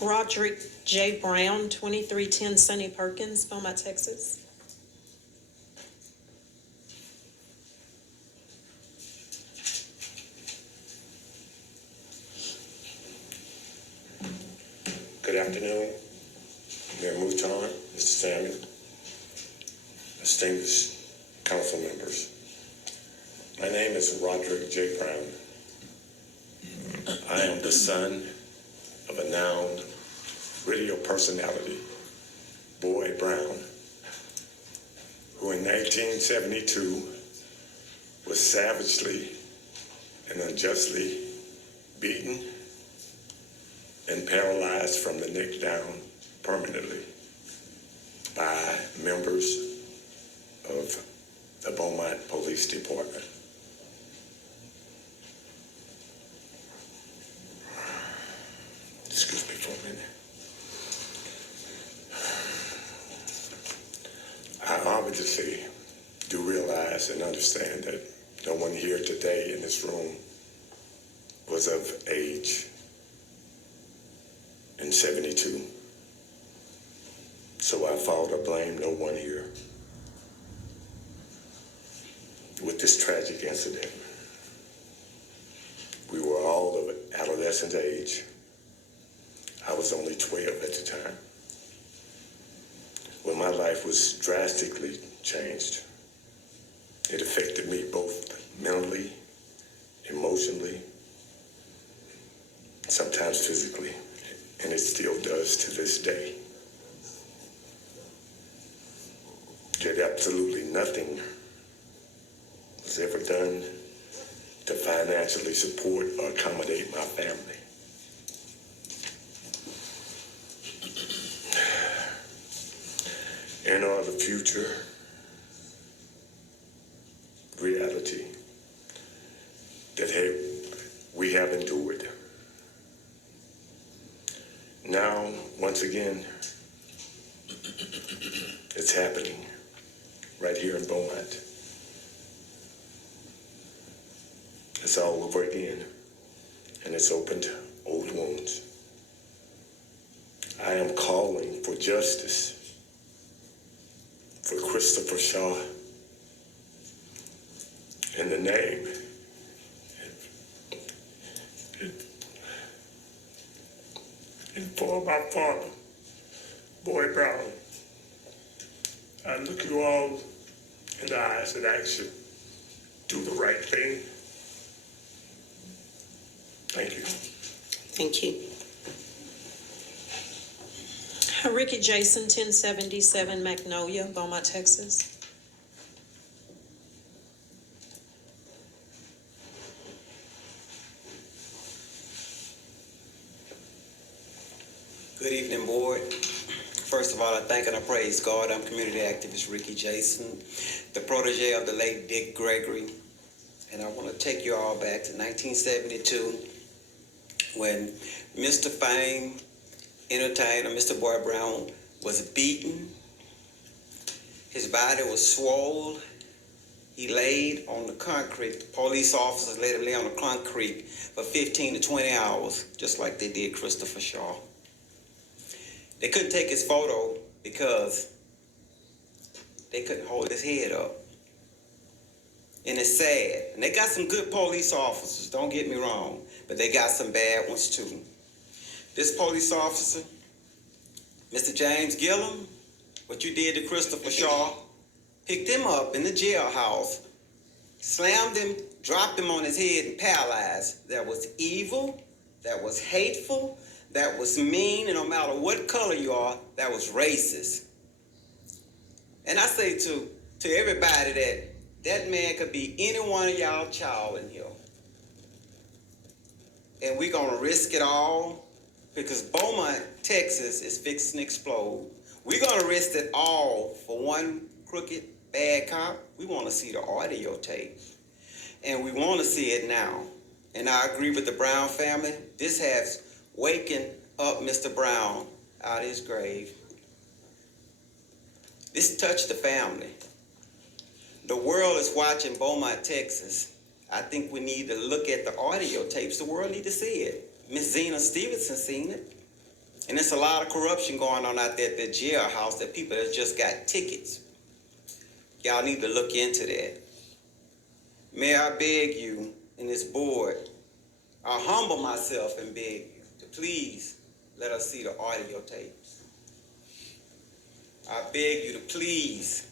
Roderick J. Brown, 2310 Sunny Perkins, Beaumont, Texas. Good afternoon, Mayor Mouton, Mr. Samuel, distinguished council members. My name is Roderick J. Brown. I am the son of a renowned radio personality, Boy Brown, who in 1972 was savagely and unjustly beaten and paralyzed from the neck down permanently by members of the Beaumont Police Department. Excuse me for a minute. I obviously do realize and understand that no one here today in this room was of age in 72. So I fall to blame no one here with this tragic incident. We were all of adolescent age. I was only 12 at the time, when my life was drastically changed. It affected me both mentally, emotionally, sometimes physically, and it still does to this day. Yet absolutely nothing was ever done to financially support or accommodate my family. In the future reality that we have endured. Now, once again, it's happening right here in Beaumont. It's all over again, and it's opened old wounds. I am calling for justice for Christopher Shaw in the name and for my father, Boy Brown. I look you all in the eyes and ask you, do the right thing. Thank you. Thank you. Ricky Jason, 1077 Magnolia, Beaumont, Texas. Good evening, board. First of all, I thank and I praise God. I'm community activist Ricky Jason, the protege of the late Dick Gregory. And I want to take you all back to 1972 when Mr. Fame entertainer, Mr. Boy Brown, was beaten. His body was swollen. He laid on the concrete. The police officers let him lay on the concrete for 15 to 20 hours, just like they did Christopher Shaw. They couldn't take his photo because they couldn't hold his head up. And it's sad. And they got some good police officers, don't get me wrong, but they got some bad ones too. This police officer, Mr. James Gillum, what you did to Christopher Shaw, picked him up in the jailhouse, slammed him, dropped him on his head and paralyzed. That was evil, that was hateful, that was mean, and no matter what color you are, that was racist. And I say to everybody that man could be any one of y'all child in here. And we're gonna risk it all because Beaumont, Texas is fixing to explode. We're gonna risk it all for one crooked, bad cop. We wanna see the audio tape. And we wanna see it now. And I agree with the Brown family. This has waken up Mr. Brown out of his grave. This touched the family. The world is watching Beaumont, Texas. I think we need to look at the audio tapes. The world need to see it. Miss Zena Stevenson seen it. And there's a lot of corruption going on out there at the jailhouse, that people that just got tickets. Y'all need to look into that. Mayor, I beg you and this board, I humble myself and beg you to please let us see the audio tapes. I beg you to please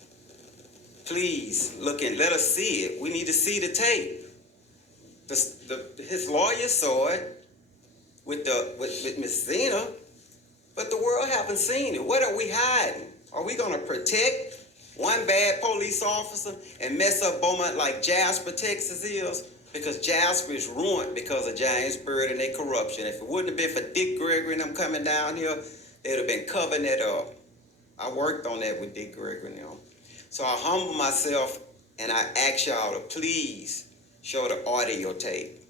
look and let us see it. We need to see the tape. His lawyer saw it with Miss Zena, but the world haven't seen it. What are we hiding? Are we gonna protect one bad police officer and mess up Beaumont like Jasper, Texas is? Because Jasper is ruined because of James Byrd and their corruption. If it wouldn't have been for Dick Gregory and them coming down here, they'd have been covering it up. I worked on that with Dick Gregory and them. So I humble myself and I ask y'all to please show the audio tape.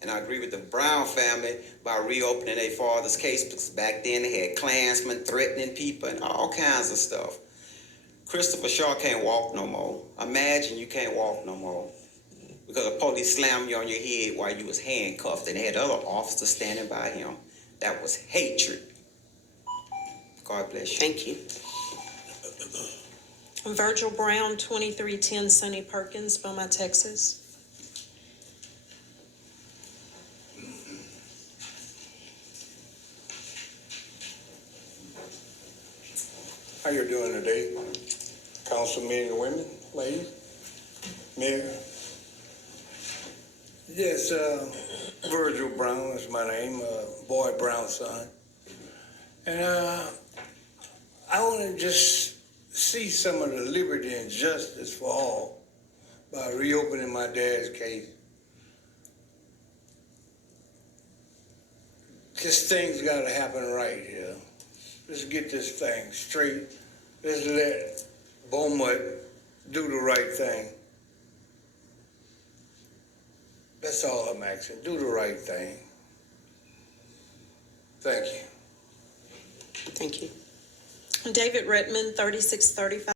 And I agree with the Brown family by reopening their father's case, because back then they had Klansmen threatening people and all kinds of stuff. Christopher Shaw can't walk no more. Imagine you can't walk no more because the police slammed you on your head while you was handcuffed and they had other officers standing by him. That was hatred. God bless you. Thank you. Virgil Brown, 2310 Sonny Perkins, Beaumont, Texas. How you doing today, council men and women, ladies, mayor? Yes, Virgil Brown is my name, Boyd Brown's son. And I want to just see some of the liberty and justice for all by reopening my dad's case. This thing's got to happen right here. Let's get this thing straight. Let's let Beaumont do the right thing. That's all I'm asking. Do the right thing. Thank you. Thank you. David Redmond, 3635